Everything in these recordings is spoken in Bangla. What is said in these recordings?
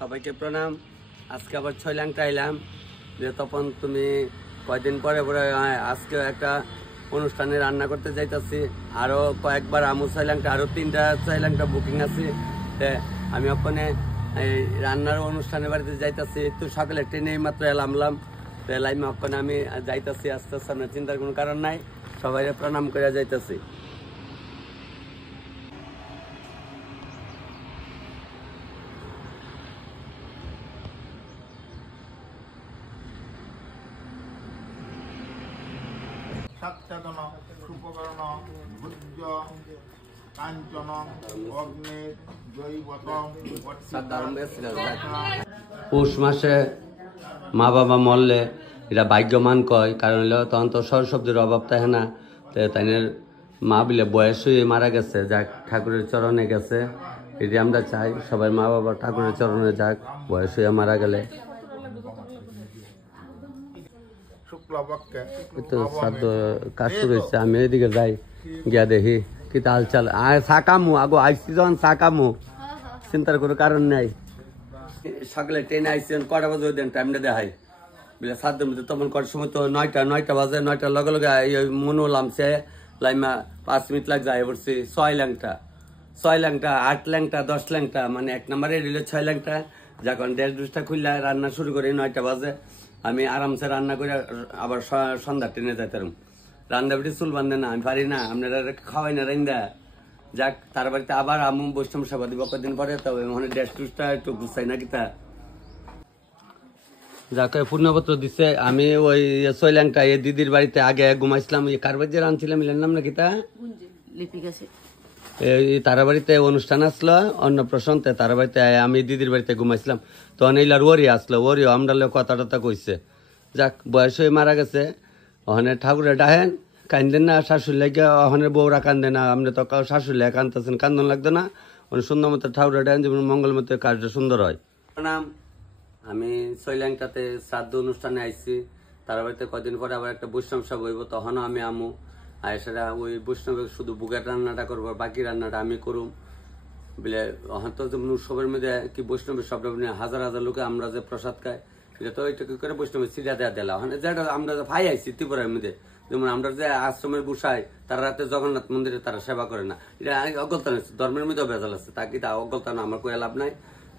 সবাইকে প্রণাম। আজকে আবার ছয়লাংটা এলাম যে তখন তুমি কয়দিন পরে পরে আজকে একটা অনুষ্ঠানে রান্না করতে যাইতেছি। আরও কয়েকবার আমু ছয়লাংটা আরও 3টা ছয়লাংটা বুকিং আছে। আমি ওখানে এই রান্নার অনুষ্ঠানের বাড়িতে যাইতেছি। একটু সকালে ট্রেনে মাত্র এলামলাম, তো এলাইমে ওখানে আমি যাইতেছি আস্তে আস্তে, আপনার চিন্তার কোনো কারণ নাই। সবাই প্রণাম করে যাইতেছি। সাচ্ছাদন সুপকরণ ভুজ্য কাঞ্চন অগ্নের জৈবতম। পৌষ মাসে মা বাবা মরলে এটা ভাগ্যমান কয়, কারণ হলো তখন তো সরসবজির অভাব থাকে না। তাই মা বিলে বয়স হয়ে মারা গেছে, যাক ঠাকুরের চরণে গেছে। এটি আমরা চাই সবাই মা বাবা ঠাকুরের চরণে যাক, বয়স হয়ে মারা গেলে। কাজ শুরু হয়েছে, আমি এদিকে যাই, গিয়া দেখি কি হাল চাল। সাকামু আগো আইসি যখন সাকামু, চিন্তার কোনো কারণ নাই। সকালে ট্রেনে আইসেন কটা বাজে ওই দিন টাইমটা দেখাই বলে 7 দিন মধ্যে, তখন কটার সময় তো 9টা বাজে। 9টার লগে লগে মনো লামছে লাইমা 5 মিনিট লাগ যায় পড়ছি 6 ল্যাংটা 8 ল্যাংটা 10 ল্যাংটা, মানে 1 নম্বরে রিলে 6 ল্যাংটা। যখন 1:30টা খুললে রান্না শুরু করি 9টা বাজে, আমি আরামসে রান্না করে আবার সন্ধ্যা ট্রেনে যাইতাম। রান্না বেটি চুল বান্ধে না, আমি পারি না, আপনারা খাওয়াই না রান্দা। যাক তার বাড়িতে আবার আমু বৈষ্ণব সেবা দিব কদিন পরে, তবে মানে ড্রেস টুসটা একটু গুছাই না কিতা। যাকে পূর্ণপত্র দিচ্ছে, আমি ওই ছয়লাংটা এই দিদির বাড়িতে আগে ঘুমাইছিলাম। কার বাড়িতে রাঁধছিলাম মিলেন নাম না কিতা, এই তারা বাড়িতে অনুষ্ঠান আসলো অন্নপ্রাশনতে, তারা বাড়িতে আমি দিদির বাড়িতে ঘুমাইছিলাম। তখন এইলার ওরি আসলো, ওরিও আমরা কথা টথা কইছে। যাক বয়স হয়ে মারা গেছে, ওখানে ঠাকুরে ডাহেন কান্দেন না, শাশুড়ি লাগে ওখানে বউরা কান্দে না, আপনি তো শাশুড়ি লাগে কান্দতেছেন, কান্দন লাগতো না। ওখানে সুন্দর মতো ঠাকুরে ডাহেন, যেমন মঙ্গল মতো কাজটা সুন্দর হয়। নাম আমি ছয়লাংটাতে শ্রাদ্ধ অনুষ্ঠানে আইছি। তারা বাড়িতে কদিন পরে আবার একটা বৈষ্ণব সব হইব, তখনও আমি আমু আর সেটা ওই বৈষ্ণবের শুধু বুকের রান্নাটা করবো, বাকি রান্নাটা আমি করুম বলে। হয়তো যেমন উৎসবের মধ্যে কি বৈষ্ণবের সব হাজার হাজার লোকে আমরা যে প্রসাদ খাই, এটা তো ওইটা কি করে বৈষ্ণবের সিডা দেওয়া দিলা ওখানে, যেটা আমরা ভাই আইছি ত্রিপুরার মধ্যে। যেমন আমরা যে আশ্রমের বসাই, তারা রাতে জগন্নাথ মন্দিরে তারা সেবা করে না, এটা অজ্ঞতা আছে। ধর্মের মধ্যেও ভেজাল আছে, তা কি তা অজ্ঞতা না, আমার কোনো লাভ নাই।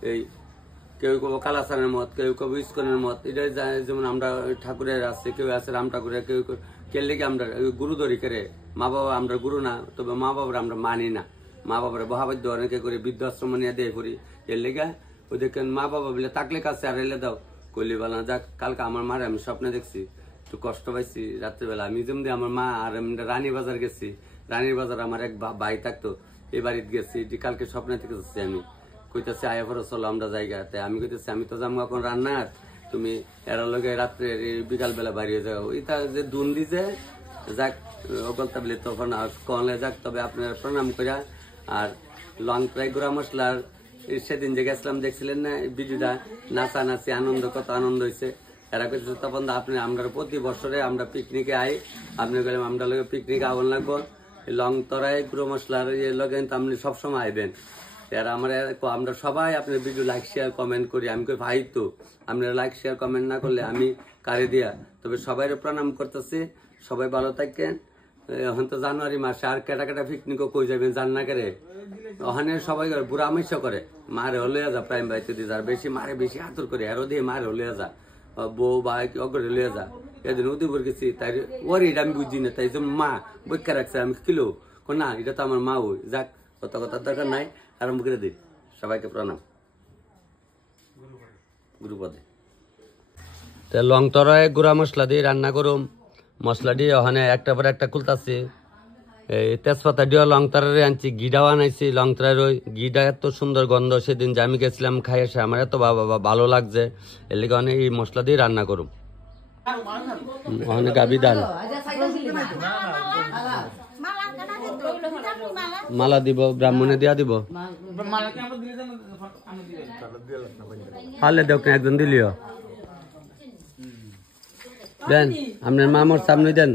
এই কেউ কেউ কালাচারের মত, কেউ কেউ ইস্কনের মত, এটা যেমন আমরা ঠাকুরের আছে, কেউ আছে রাম ঠাকুরের, কেউ কেউ লেগে আমরা গুরু ধরি করে। মা বাবা আমরা গুরু না, তবে মা বাবার আমরা মানি না। মা বাবার বহাবাদ্য অনেকে করে বৃদ্ধাশ্রম নিয়ে দিয়ে করি। এর লেগে ওই দেখেন মা বাবা বলে তাকলে কাছে আর এলে দাও কলি বলা। যাক কালকে আমার মারে আমি স্বপ্নে দেখছি, একটু কষ্ট পাইছি রাত্রেবেলা। আমি যেমন আমার মা আর রানী বাজার গেছি, রানীর বাজার আমার এক ভাই থাকতো, এই বাড়িতে গেছি। কালকে স্বপ্নে থেকে যাচ্ছি, আমি কইতেছে আয়া ফরো চলো আমরা জায়গাতে। আমি কইতেছি আমি তো যাবো এখন রান্নার, তুমি এর লগে রাত্রে বিকাল বেলা বাড়িয়ে যাও। এটা যে দুন দিছে যাক অগলতা বলে তখন কলে যাক। তবে আপনারা প্রণাম করা আর লং ফ্রাই গুঁড়া মশলার সেদিন যে গেছিলাম দেখছিলেন না ভিডিওটা, নাচানাচি আনন্দ, কত আনন্দ হয়েছে। এরা কইতেছে তখন আপনি আমরা প্রতি বছরে আমরা পিকনিকে আই, আপনি গেলাম আমরা লগে পিকনিক আগুন লাগবো। লং তরাই গুঁড়ো মশলার লগে আপনি সবসময় আইবেন। আমরা সবাই আপনার ভিডিও লাইক শেয়ার কমেন্ট করি। আমি কই ভাই তো আপনারা লাইক শেয়ার কমেন্ট না করলে আমি কারে দিয়া। তবে সবাই প্রণাম করতেছি, সবাই ভালো থাকেন। এখন তো জানুয়ারি মাসে আর কেটা কেটা পিকনিকও কই যাবেন জান না করে, ওখানে সবাই করে বুড়া আমিষ করে মারে হলে যা প্রাইম বাড়িতে দিয়ে যার বেশি মারে বেশি আতুর করে আরো দিয়ে মারে হলে যা বউ বা অগরে হলে যা। এদিন উদয়পুর গেছি, তাই ওর এটা আমি বুঝি না, তাই যে মা বৈকা রাখছে। আমি কিলো না, এটা তো আমার মা ওই যাক, কত কথার দরকার নাই, আরম্ভ করে দিই। সবাইকে প্রণাম। গুরুপদে লং তরায় গুঁড়া মশলা দিয়ে রান্না করুম। মশলা দিয়ে ওখানে একটা পরে একটা খুলতাছি। এই তেজপাতা দিয়ে লং তরারে আনছি, গিডাও আনাইছি। লং তরার ওই গিডা এত সুন্দর গন্ধ, সেদিন যে আমি গেছিলাম খাই আসে আমার এত ভালো লাগছে। এর লিগে অনেক এই মশলা দিয়ে রান্না করুম। ওখানে গাবি ডাল মালা দিব, ব্রাহ্মণে দিয়া দিব। পারলে দেখ একজন দিলিও দেন, আপনার মামর সামনে দেন।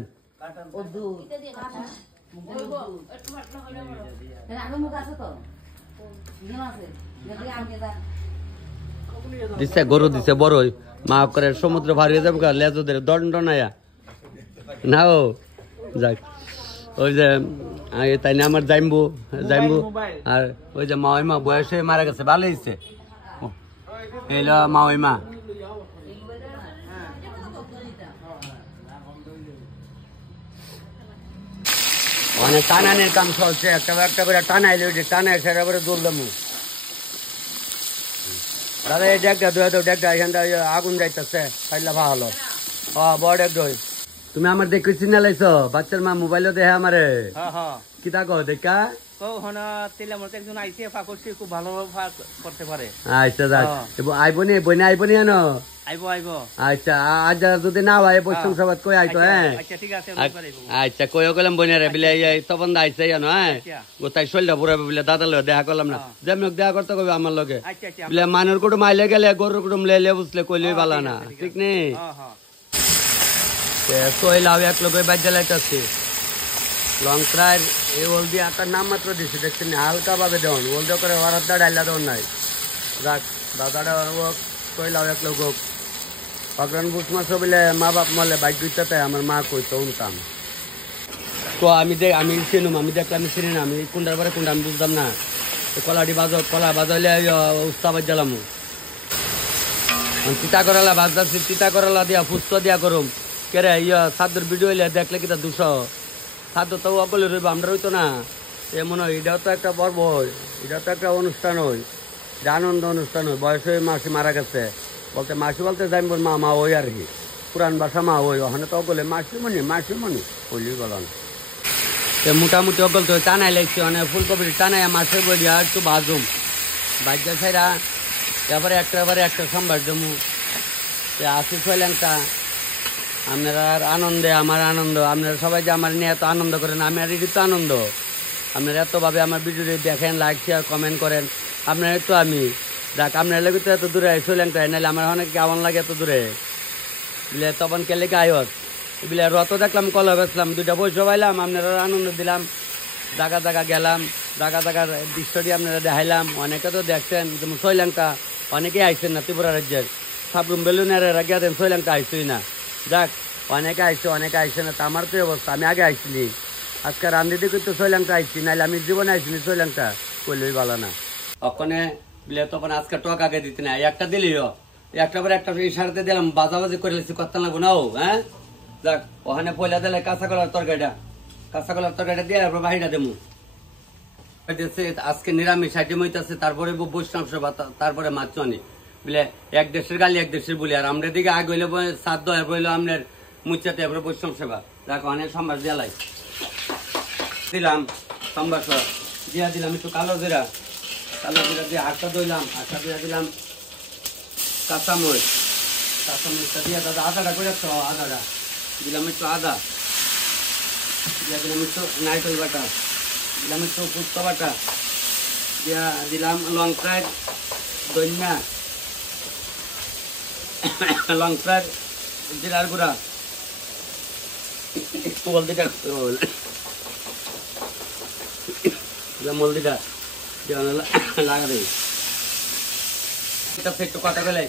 দিছে গরু দিছে বড়ই মা করে সমুদ্র ভার হয়ে যাবে লেজদের দণ্ড নাইয়া না ও যাক ওই যে তাই না আমার জাইম্বু আর ওই যে মাওইমা বয়স হয়ে মারা গেছে ভালো হয়েছে এলো মাওইমা অনেক টানানের কাম চলছে একটা করে টানাইলে ওই যে টানায় সেটা করে দৌড়লাম দাদা এই ডেকটা দুই তো ডেকটা এখান থেকে আগুন যাইতেছে পাইলে ভালো বড় ডেক দই তুমি আমার দেখে চিনে লাইছো বাচ্চার মা মোবাইলও দেখে আমারে কি তা কো দেখা খুব ভালো করতে পারে আচ্ছা যাক আইবনি বইনে আইবনি আনো আচ্ছা আজ যদি না হয় প্রশংসা বাদ কই আইতো হ্যাঁ আচ্ছা কইও গেলাম বইনে রে বিলে তপন দা আইছে জানো হ্যাঁ গোটাই শৈলটা পুরা বিলে দাদা লগে দেখা করলাম না যেমন দেখা করতে কইবে আমার লগে বিলে মানের কুটুম আইলে গেলে গরুর কুটুম লেলে বুঝলে কইলেই ভালো না ঠিক নেই কইলাও এক লোক বাজ্যা লাইতাছে লং ট্রাই এই ওল দিয়ে একটা নাম মাত্র দিছে দেখছেন হালকা ভাবে দেন ওল দিয়ে করে ওরাদা ডাইলা দেন নাই যাক দাদাটা ও কইলাও এক লোক অগ্রাণ বুঝ মাছ বলে মা বাপ মলে বাইক দিতে আমার মা কইতো উনতাম তো আমি চিনুম আমি দেখলাম চিনি না আমি কোনটার পরে কোনটা আমি বুঝতাম না কলাটি কলা বাজাইলে উস্তা বাজালাম চিতা করালা বাজাচ্ছি চিতা করালা দিয়া ফুস্ত দিয়া করুম কেরে সাদ্দুর ভিডিও হইলে দেখলে কিতা 200 সাদ্দ তো অকলে রইব আমরা রইতো না মনে হয় এটাও তো একটা পর্ব এটা তো একটা অনুষ্ঠান হই আনন্দ অনুষ্ঠান হই বয়স হয়ে মাসি মারা গেছে বলতে মাসি বলতে যাইব মা ওই আর কি পুরান বাসা মা ওই ওখানে তো অকলে মাসিমণি বলি বলান মোটামুটি অকল তো টানাই লাগছে অনেক ফুলকপি টানাই মাছের বই দিয়া একটু ভাজুম বাজ্যা ছাইরা এবারে একটা সম্বার জমু আসি ছয়লেনটা আপনারা আনন্দে আমার আনন্দ আপনারা সবাই যে আমার নিয়ে এত আনন্দ করেন আমি আর এটি তো আনন্দ আপনারা এতভাবে আমার ভিডিওটি দেখেন লাইক শেয়ার কমেন্ট করেন আপনারা তো আমি দেখ আপনার লাগে তো এত দূরে শ্রীলঙ্কা নাহলে আমার অনেক কেমন লাগে এত দূরে বুঝলে তখন কেলে গায়ত বুঝলে রত দেখলাম কলা বেচলাম 2টা পয়সা পাইলাম আপনারা আনন্দ দিলাম জায়গা গেলাম জায়গার দৃশ্যটি আপনারা দেখাইলাম অনেকে তো দেখছেন যেমন শ্রীলঙ্কা অনেকেই আইসেন না ত্রিপুরা রাজ্যের সাবরুম বেলুনের গিয়ে দেন শ্রীলঙ্কা আইসই না যাক অনেকে আইসে না তো আমার তো অবস্থা আমি আগে আইসিনি আজকে রান্ধিতে কিন্তু শ্রীলঙ্কা আইসি নাহলে আমি জীবনে আইসিনি শ্রীলঙ্কা করলেই ভালো না ওখানে বিলে তখন আজকে টক আগে দিতে না একটা দিলিও একটা পরে একটা ইশারাতে দিলাম বাজাবাজি করে লেছি করতে লাগবো না হ্যাঁ যাক ওখানে পয়লা দিলে কাঁচা কলার তরকারিটা দিয়ে তারপর বাহিরা দেবো আজকে নিরামিষ আইটেম হইতেছে তারপরে বৈষ্ণব সেবা তারপরে মাছ অনেক বলে এক দেশের গালি এক দেশের বলি আর আমরা দিকে আগে হইলে সাধ্য হইলো আপনার মুচাতে এরপরে বৈষ্ণব সেবা দেখো অনেক সম্বাস দিয়ালাই দিলাম সম্বাস দিয়া দিলাম একটু কালো জিরা দিয়ে আটটা দইলাম আটটা দিয়ে দিলাম কাঁচামরিচটা দিয়ে দাদা আদাটা করে রাখছো আদাটা দিলাম একটু আদা দিয়া দিলাম একটু নারকেল বাটা দিলাম একটু পুস্ত বাটা দিয়া দিলাম লঙ্কা ধনিয়া লঙ্কার জিরার গুঁড়া একটু হলদিটা মলদিটা লাগা দেয় একটু কথা বলে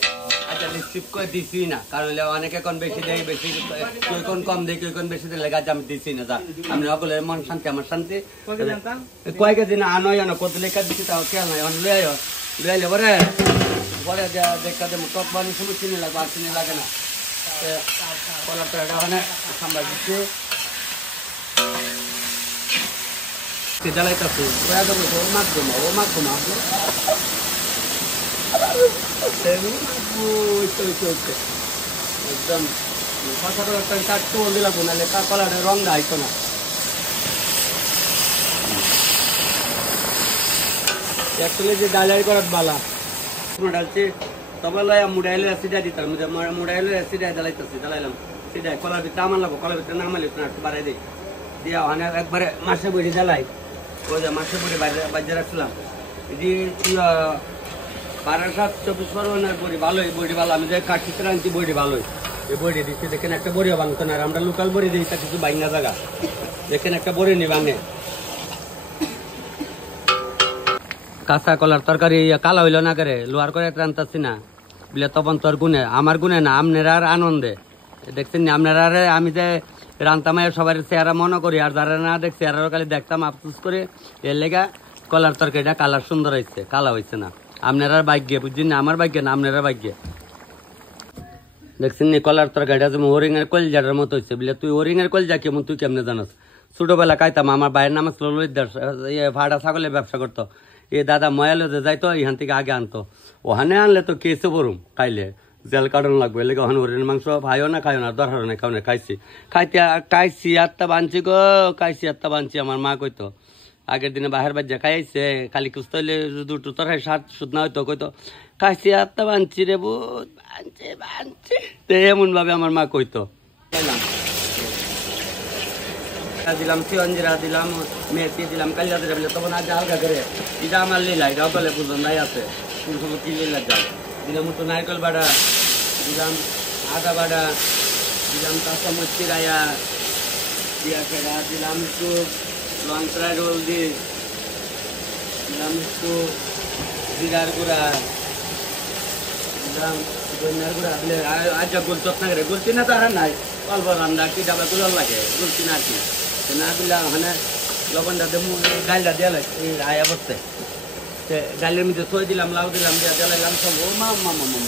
আচ্ছা নিশ্চিত করে দিচ্ছি না কারণ অনেকে এখন বেশি দেয় বেশি কেউ কোন কম দেয় কেউ কোন বেশি দিলে গাছ আমি দিচ্ছি না যা আমি সকলের মন শান্তি আমার শান্তি কয়েক কেজি না আনো কত লেখা দিচ্ছি তাও খেয়াল নাই লুয়ে আইলে পরে দেখা দেবো টক বানি শুধু চিনি লাগবে আর চিনি লাগে না কলার তো এটা ওখানে সাম্বার দিচ্ছি জ্বালাইতেছি ওর মাধ্যমে একদম কাটতে দিলাম নাহলে কলাটা রঙটা আইতো না একচুয়ালি যে ডালাই করার বালা ডালছি তবে মুড়াইলো সিডা দিতাম মুড়াইলো সিডাই জ্বালাইলাম সিডাই কলার ভিতরে আমার লাগবো কলার ভিতরে নামালি একটু বাড়াই দিই দিয়া ওখানে একবারে মাসে বড়ি জ্বালাই ওই যে মাসে বড়ি বাজে রাখছিলাম এটি 12/7/24 বড়ি ভালো আমি যে কাঠি আনছি বড়ি ভালোই এই বড়ি দিচ্ছি দেখেন একটা বড়িও ভাঙতো না আমরা লোকাল বড়ি দিই তা কিছু বাইনা জায়গা দেখেন একটা বড়ি নি ভাঙে কাঁচা কলার তরকারি কালা হইল না করে লোহার করে রান্তাছি না বলে তখন তোর গুণে আমার গুণে না আপনার আর আনন্দে দেখছেন না আপনার আর আমি যে রান্তামায় সবার চেহারা মনে করি আর যারা না দেখছি আর খালি দেখতাম আফসুস করে এর লেগা কলার তরকারিটা কালার সুন্দর হয়েছে কালা হয়েছে না আপনার আর ভাগ্যে বুঝছেন না আমার ভাগ্যে না আপনার ভাগ্যে দেখছেন নি কলার তরকারিটা যেমন হরিং এর কলজাটার মতো হয়েছে বলে তুই হরিং এর কলজা কেমন তুই কেমনে জানাস ছোটবেলা খাইতাম আমার বাইরের নাম ছিল ললিতদাস ভাড়া ছাগলের ব্যবসা করতো এ দাদা ময়ালে যে যাইতো এখান থেকে আগে আনতো ওখানে আনলে তো কেসে পড়ুম খাইলে জেল কাটানো লাগবে এলে ওখানে হরিণ মাংস খাইও না খাইও না দরকার নেই খাও না খাইছি আত্মা বানছি গো খাইছি আত্মা বানছি আমার মা কইতো আগের দিনে বাহের বাজ্যা খাইছে খালি কুস্ত হইলে দুটো তরকারি স্বাদ শুধ না হইতো কইতো খাইছি আত্মা বানছি রে বুধ বানছি এমন ভাবে আমার মা কইতো দিলাম চিরঞ্জিরা দিলাম মেথি দিলাম কালিয়া দিলাম তখন আগে হালকা করে এটা আমার লীলা এটাও বলে বুঝলাম নাই আছে কোন সময় কি লীলা যাও দিলাম একটু নারকেল বাড়া দিলাম আদা বাড়া দিলাম কাঁচামরিচ চিরাইয়া দিয়া ফেরা দিলাম একটু লঙ্কা রোল দিলাম একটু জিরার গুঁড়া দিলাম ধনিয়ার গুঁড়া দিলে আজ গোল চপ না করে গুলছি না তো আর নাই অল্প রান্না কি ডাবা গুলো লাগে গুলছি না আর কি না দিলে ওখানে লবণটা ডালটা দেওয়া লাগে আয়া বসতে ডালের মধ্যে থই দিলাম লাউ দিলাম দিয়া জ্বালাইলাম সব ও মা মা মা মা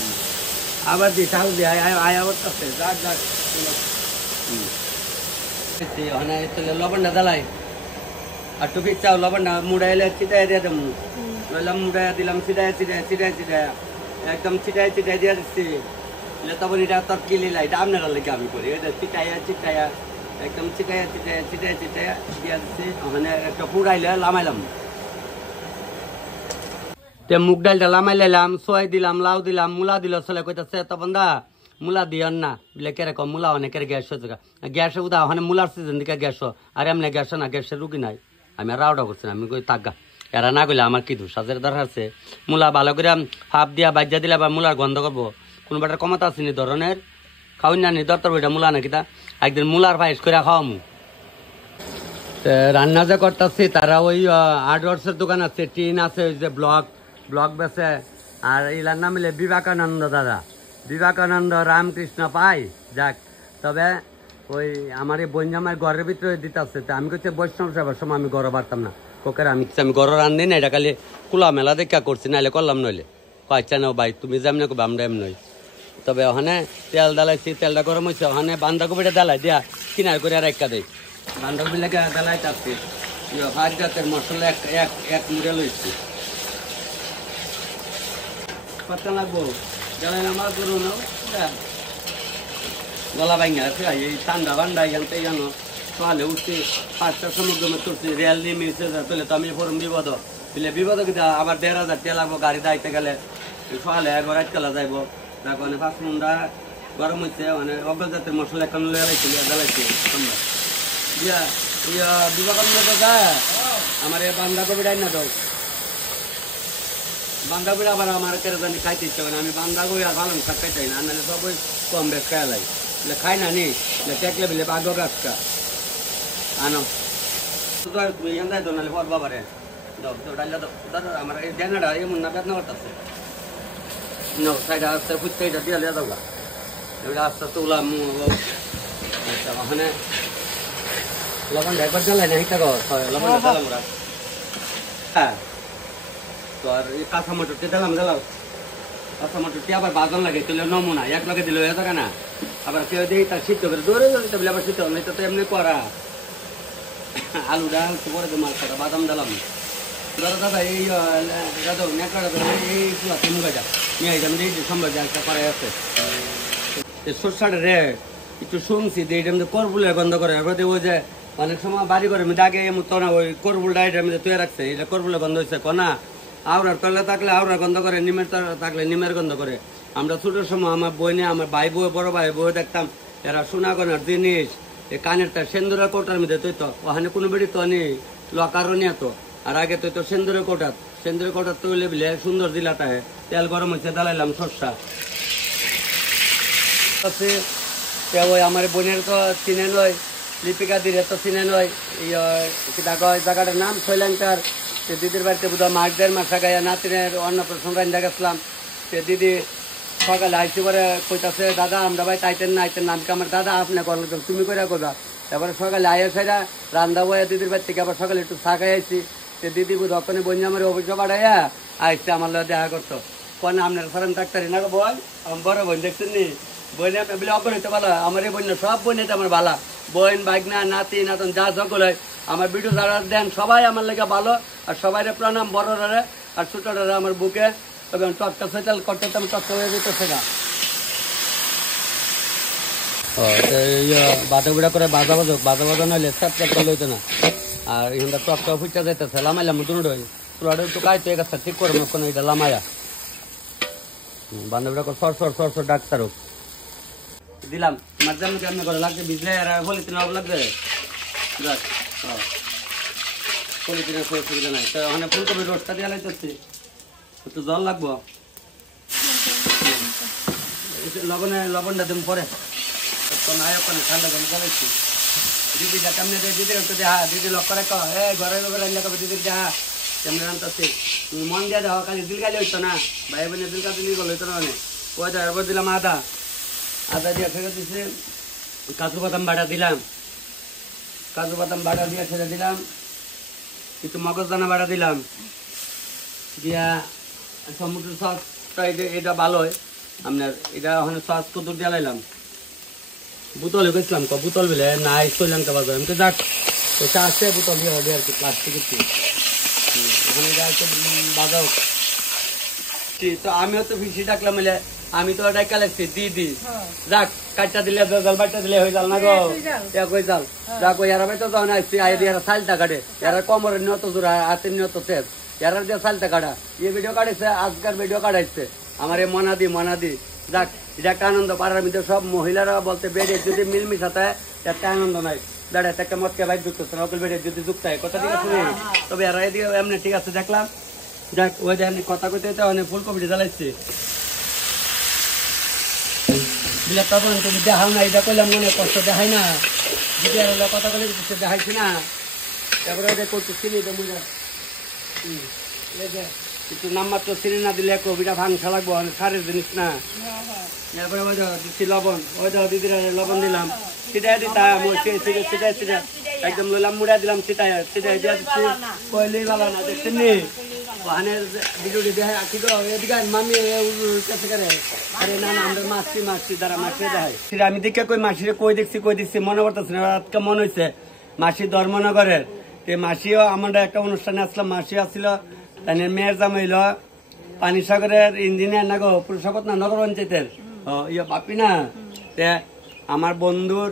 আবার দি চাল দিয়ে আয়া বসতে যাক যাক ওখানে লবণটা জ্বালাই আর টুপি চাও লবণটা মুড়াইলে চিটাই দিয়ে দেবো নইলাম মুড়াইয়া দিলাম চিটাই একদম চিটাই দিয়ে দিচ্ছি তখন এটা তোর কি লীলা এটা আপনারা লেগে আমি করি এটা চিটাইয়া একদম চিটাইয়া দিয়ে দিচ্ছি ওখানে একটা পুড়াইলে লামাইলাম মুগ ডালটা লামাই লাইলাম সোয়াই দিলাম লাউ দিলাম মূলা দিল চলে কইতাছে তখন দা মূলা দিয়ন না বলে কেরকম মূলা অনেকের গ্যাস হয়েছে গ্যাসে উদা ওখানে মূলার সিজন দিকে গ্যাস আর এমনি গ্যাস না গ্যাসের রুগী নাই আমি আর রাউটা করছি আমি কই তাগা এরা না কইলে আমার কি দোষ সাজের দরকার আছে মূলা ভালো করে হাফ দিয়া বাজ্যা দিলে বা মূলার গন্ধ করবো কোনোবাটার কমাতে আসেনি ধরনের খাওয়াই না নি দরকার ওইটা মূলা নাকি তা একদিন মূলার পায়েস করে খাওয়ামু রান্না যে করতেছি তারা ওই হার্ডওয়ার্সের দোকান আছে টিন আছে ওই যে ব্লক বেছে আর এলার নাম হলে বিবেকানন্দ দাদা বিবেকানন্দ রামকৃষ্ণ পাই যাক তবে ওই আমার এই বঞ্জামার ঘরের ভিতরে দিতেছে তো আমি করছি বৈষ্ণব সেবার সময় আমি ঘরে পারতাম না কোকের আমি ঘরে রান্ধি না এটা খালি খোলা মেলা দেখা করছি নাহলে করলাম নইলে আচ্ছা নাও ভাই তুমি যেমন করবো আমরা এমন নই তবে ওখানে তেল ডালাইছি তেলটা গরম হয়েছে ওখানে বান্ধাকপিটা ডালাই দিয়া কিনার করে আর একটা দেয় বান্ধাকপি লেগে ডালাই চাচ্ছি ভাত জাতের মশলা এক মুড়ে লইছি কত লাগবো জ্বালাইলাম আর করুন গলা ভাঙা আছে এই ঠান্ডা বান্ডা এখানতে জানো সকালে উঠছি 5টার সমুদ্র তুলছি রেল দিয়ে মিলছে তুলে তো আমি ফোরম বিপদ দিলে বিপদ কিন্তু আবার 1,500 টাকা লাগবো গাড়ি দাইতে গেলে সকালে 11 কালা যাইবো তারপর 5 মুন্ডা গরম হচ্ছে মানে অগ্র জাতের মশলা এখন লেলাইছি জ্বালাইছি দিয়া ইয়া বিবেকানন্দ দাদা আমার এই বান্ধাকপি ডাই না দাও বান্ধাকপি আবার আমার কেন জানি খাইতে ইচ্ছে করে আমি বান্ধাকপি আর ভালো খাইতে চাই না নাহলে সবই কম বেশ খাই লাই খাই না নি টেকলে বিলে বাঘ গাছটা আনো তুমি এখান যাই তো নাহলে ফর বাবারে দাও ডাইলা দাও আমার এই ডেনাটা এমন না বেদনা করতেছে নো সাইড আস্তে ফুটতে এটা দিয়ে দাও গা এবার আস্তে আস্তে উলাম আচ্ছা ওখানে লবণ একবার জ্বালাই না হিটা গো লবণ জ্বালাম ওরা হ্যাঁ তো আর এই কাঁচা মটরটি দিলাম জ্বালাও কাঁচা মটরটি আবার বাজন লাগে তুলে নমুনা এক লগে দিলে হয়ে থাকে না আবার কেউ দিই তার শীত করে দৌড়ে যাবে বলে আবার শীত হবে তো এমনি করা আলুটা পরে মাছ করা বাদাম দিলাম দাদা এই দাদা নেকড়া এই মুগাটা নিয়ে আমি এই সম্ভব একটা করাই আছে সরষাটা রে একটু শুনছি যে এটা করবুলের গন্ধ করে এবার ওই যে অনেক সময় বাড়ি করে আগে তো না ওই করবুলটা এটা তৈরি রাখছে এটা করবুলের গন্ধ হচ্ছে কনা আওড়ার তলে থাকলে আওড়ার গন্ধ করে নিমের থাকলে নিমের গন্ধ করে আমরা ছোটোর সময় আমার বই নিয়ে আমার ভাই বই বড় ভাই বই দেখতাম এরা সোনা গনার জিনিস এই কানের তার সেন্দুরের কোটার মধ্যে তৈত ওখানে কোনো বেড়ি তো নেই লকারও নিয়ে তো আর আগে তো সেন্দুরের কোটার তৈলে বিলে সুন্দর জিলাটা তেল গরম হচ্ছে দালাইলাম সরষা ওই আমার বোনের তো চিনে নয় লিপিকা দিলে তো চিনে নয় জায়গাটার নাম শৈলাঙ্কার সে দিদির বাড়িতে বোধহয় মাস 1.5 মাস আগে নাতিনের অন্নপ্রাশন রান্না গেছিলাম সে দিদি সকালে আইসি পরে কইতাছে দাদা আমরা ভাই তাইতেন না আইতেন নামকে আমার দাদা আপনি করলো তুমি কইরা করবা। তারপরে সকালে আইয়া সেরা রান্দা বয়া দিদির বাড়ি থেকে আবার সকালে একটু চা খাই আইসি। সে দিদি দক্ষিণে বন্যা আমার অভিযোগ বাড়াইয়া আইসে আমার লোক দেখা করতো। কোন আপনার সারান ডাক্তারি না বোন আমার বড় বোন দেখছেন নি বোন বলে অপর হইতে ভালো আমার এই বন্যা সব বোন হইতে আমার ভালো বোন বাইকনা নাতি নাতন যা সকল হয় আমার ভিডিও যারা দেন সবাই আমার লেগে ভালো। আর সবাই প্রণাম বড়রা আর ছোটরা আমার বুকে তবে টকটা সেটাল করতে আমি টকটা হয়ে যেতেছে না বাটা গুড়া করে বাজা বাজা নইলে স্যাপ করলে হইতো না। আর এখানটা টকটা ফুটটা যাইতেছে লামাইলাম দুটোই পুরোটা একটু কাইতে গেছে ঠিক করে কোনো এটা লামায়া বান্ধবীরা সর সর সর সর ডাক্তার দিলাম মাঝে কেমন করে লাগছে বিজলে আর বলি তিন লাগবে পলিথিনের অসুবিধা নাই। তো ওখানে ফুলকপি রোডটা দিয়ে লাইতেছি একটু জল লাগবো লবণটা দিন পরে নাই ওখানে ঠান্ডা জল জ্বালাইছি দিদিটা কেমনি দিদির একটু দেখা দিদি লক্ষ্য রাখো ঘরের লোকের রান্না করবে দিদির দেখা কেমনি রান্তাছি মন দিয়ে দেওয়া খালি দিল গালি হইতো না ভাই বোনে দিল কাছে দিল হইতো না মানে ওই এরপর দিলাম আদা দিয়ে ফেরত দিচ্ছে কাজু বাদাম বাটা দিলাম কাজু বাদাম বাটা দিয়ে ছেড়ে দিলাম একটু মগজদানা বাটা দিলাম দিয়া টমেটো সসটা এটা ভালোই আপনার এটা ওখানে সস কত দিয়ে লাইলাম বোতলে গেছিলাম বোতল বেলে নাই শ্রীলঙ্কা বাজার আমি তো যাক ওটা আছে বোতল দিয়ে হবে আর কি প্লাস্টিকের ওখানে যা বাজাও তো আমিও তো ফিসি ডাকলাম এলে আমি তো ওটাই কালেছি দিদি যাক কাটটা দিলে জল বাটটা দিলে হয়ে যাল না গো কই যাল যাক ওই এরা তো যাও না এরা সালটা কাটে এরা কোমরের নিয়ত জোড়া হাতের নিয়ত তেজ এরা দিয়ে সালটা কাটা এই ভিডিও কাটাইছে আজকার ভিডিও কাটাইছে আমার এই মনাদি যাক এটা একটা আনন্দ পাড়ার মধ্যে সব মহিলারা বলতে বেড়ে যদি মিলমিশাতে একটা আনন্দ নাই বেড়ে একটা মতকে বাইক যুক্ত নকল বেড়ে যদি যুক্ত হয় কথা ঠিক আছে তবে এরা এদিকে এমনি ঠিক আছে দেখলাম যাক ওই যে আমি কথা কইতে অনেক ফুলকপি জ্বালাইছি তখন তুমি দেখাও না এটা করলাম মনে কষ্ট দেখাই না যদি কথা বলে দেখাইছি না তারপরে ওটা করতে চিনি তো বুঝা একটু নাম্বার তো চিনি না দিলে কবিটা ভাঙসা লাগবো সারের জিনিস না তারপরে ওই দিচ্ছি লবণ ওই দিদিরা লবণ দিলাম সিটাই দিতাম সিটাই একদম লইলাম মুড়া দিলাম সিটাই দিয়ে দিচ্ছি কইলেই ভালো না দেখছেন নি ওখানে ভিডিওটি দেখে আঁকি তো এদিকে মামি কাছে করে আরে না আমরা মাসি দ্বারা মাসি দেখায় আমি দেখে কই মাসিরে কই দেখছি মনে করতেছি না আজকে মনে হয়েছে মাসি ধর্মনগরের মাসিও আমরা একটা অনুষ্ঠানে আসলাম মাসি আসছিল তাই মেয়ের জাম হইল পানিসাগরের ইঞ্জিনিয়ার না গো পুরসভা না নগর পঞ্চায়েতের ইয়ে বাপি না আমার বন্ধুর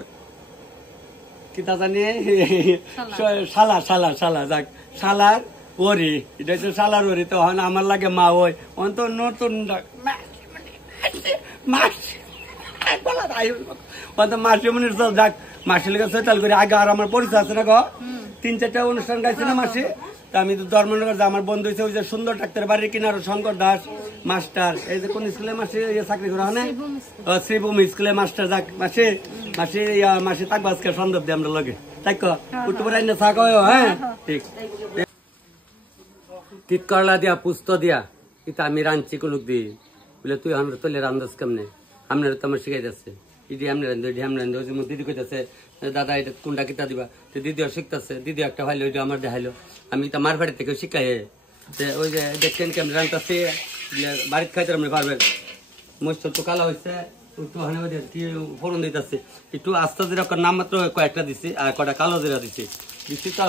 কিতা জানি শালা যাক শালার ওরি এটা হচ্ছে শালার ওরি তো আমার লাগে মা ওই তো নতুন মাসি মনে যাক মাসির লেগে চৈতাল করে আগে আর আমার পরিচয় আছে না গো 3-4টা অনুষ্ঠান গাইছে না মাসি তা আমি তো ধর্মনগর আমার বন্ধু হয়েছে ওই যে সুন্দর ডাক্তার বাড়ির কিনার শঙ্কর দাস মাস্টার এই যে কোন স্কুলে মাসি চাকরি করা হয় শ্রীভূমি স্কুলে মাস্টার যাক মাসি থাকবো আজকে সন্দর্ভ দিয়ে আমরা লগে তাই উঠতে পারে থাকা হ্যাঁ ঠিক তিত করলা দিয়া পুস্ত দিয়া এটা আমি রাঁধছি কুলুক দি বলে তুই আমরা তোলে রান্দাস কেমনে আপনার তো আমার শিখাই যাচ্ছে ইডি আমি রান্ধি দিদি কইতেছে দাদা এটা কোনটা কিতা দিবা তো দিদিও শিখতেছে দিদি একটা ভাইলো ওইটা আমার দেখাইলো আমি তো মার বাড়ি থেকে শিখাই ওই যে দেখছেন কেমন রান্তাছে বাড়িতে খাইতে আপনি পারবেন মস্ত তো কালা হয়েছে একটু ফোরন দিতেছে একটু আস্তে জিরা নাম মাত্র কয়েকটা দিছি আর কটা কালো জিরা দিছি তো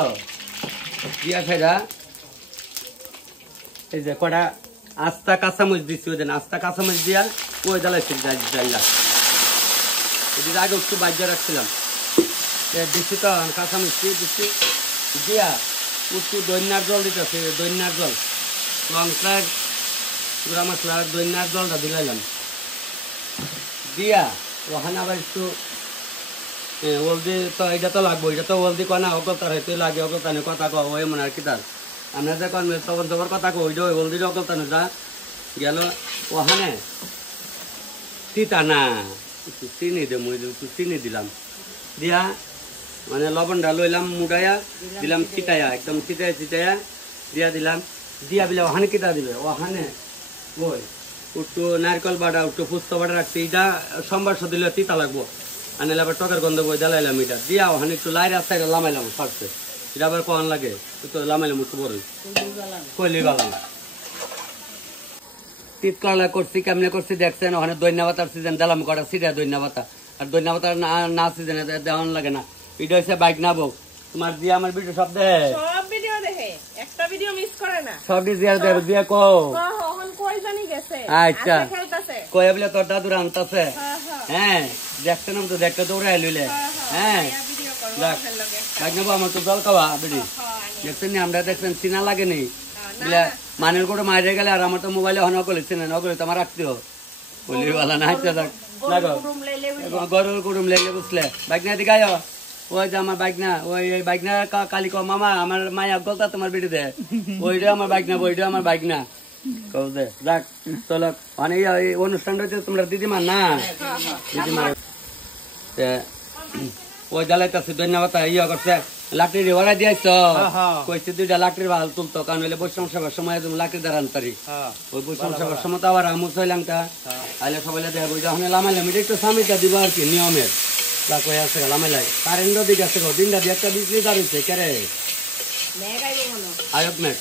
দিয়া খাইরা এই যে কটা আস্তা কাঁচামচ দিচ্ছি ওই দিন আস্তা কাঁচামচ দিয়া ওই জ্বালাইছি ডাইলা এদিকে আগে একটু বাজ্য রাখছিলাম দিচ্ছি তো কাঁচামচ দিচ্ছি দিয়া একটু দৈন্যার জল দিতেছে দৈন্যার জল লঙ্কার গুঁড়া মশলার দৈন্যার জলটা দিলাইলাম দিয়া ওখানে আবার একটু হলদি তো এটা তো লাগবো এটা তো হলদি কনা অকলতার হয়তো লাগে অকলতানে কথা কো ওই মনে আর কি তার আমরা যে কন তখন তোমার কথা কো ওইটা হলদি অকলতানে যা গেল ওখানে তিতা না একটু চিনি দে মই একটু চিনি দিলাম দিয়া মানে লবণটা লইলাম মুড়াইয়া দিলাম ছিটাইয়া একদম ছিটাইয়া দিয়া দিলাম দিয়া বিলে ওখানে কিতা দিবে ওখানে ওই একটু নারকেল বাটা একটু ফুস্তা বাটা রাখছি এটা সোমবার দিলে তিতা লাগবো আনালে আবার টকের গন্ধ বই জ্বালাইলাম এটা দিয়া ওখানে একটু লাই রাস্তায় এটা লামাইলাম ফার্স্টে এটা আবার কখন লাগে একটু লামাইলাম একটু বড় কইলি বালাম তিত করলা করছি কেমনে করছি দেখছেন ওখানে দৈন্য পাতার সিজন দিলাম কটা সিটা দৈন্য পাতা আর দৈন্য পাতার না সিজনে দেওয়ান লাগে না এটা হচ্ছে বাইক না বউ তোমার দিয়ে আমার ভিডিও সব দেয় সব ভিডিও দেখে একটা ভিডিও মিস করে না সব দিয়ে দিয়ে কো কখন কই জানি গেছে আচ্ছা আজকে খেলতেছে কই বলে তোর দাদুর আনতাছে হ্যাঁ দেখছেন তো দেখতে দৌড়ে লইলে হ্যাঁ ভিডিও করো দেখ বাইক না বউ আমার তো জল খাওয়া বেডি দেখছেন নি আমরা দেখছেন চিনা লাগে নি বলে মানের করে মাইরে গেলে আর আমার তো মোবাইলে হন করে চিনে নকলে তো আমার রাখতেও বলি বলা না হাইতে থাক দেখো গরুর কুটুম লেগে বুঝলে বাইক না দিকে আয় ওই যে আমার বাইক না ওই বাইক না কালি কো মামা আমার মায়া গলতা তোমার বেটি দে ওইটা আমার বাইক না ওইটা আমার বাইক না কও দে যাক চলো অনেক অনুষ্ঠানটা হচ্ছে তোমরা দিদিমা না দিদিমা ওই জ্বালাইতেছে ধন্যবাদ ইয়ে করছে লাকড়ি ওরা দিয়েছ কইছে দুইটা লাকড়ির ভাল তুলতো কারণ হইলে বৈষ্ণব সবার সময় তুমি লাকড়ি দ্বারা আনতারি ওই বৈষ্ণব সবার সময় তো আবার আমুস হইলামটা আইলে সবাই দেখা বই যখন লামাইলাম এটা একটু স্বামীটা দিব আর কি নিয়মের কয়ে আছে লামাইলাই কারেন্টও দিকে আছে দিনটা দিয়ে একটা 20 লিটার হয়েছে কেরে আয়ক মেট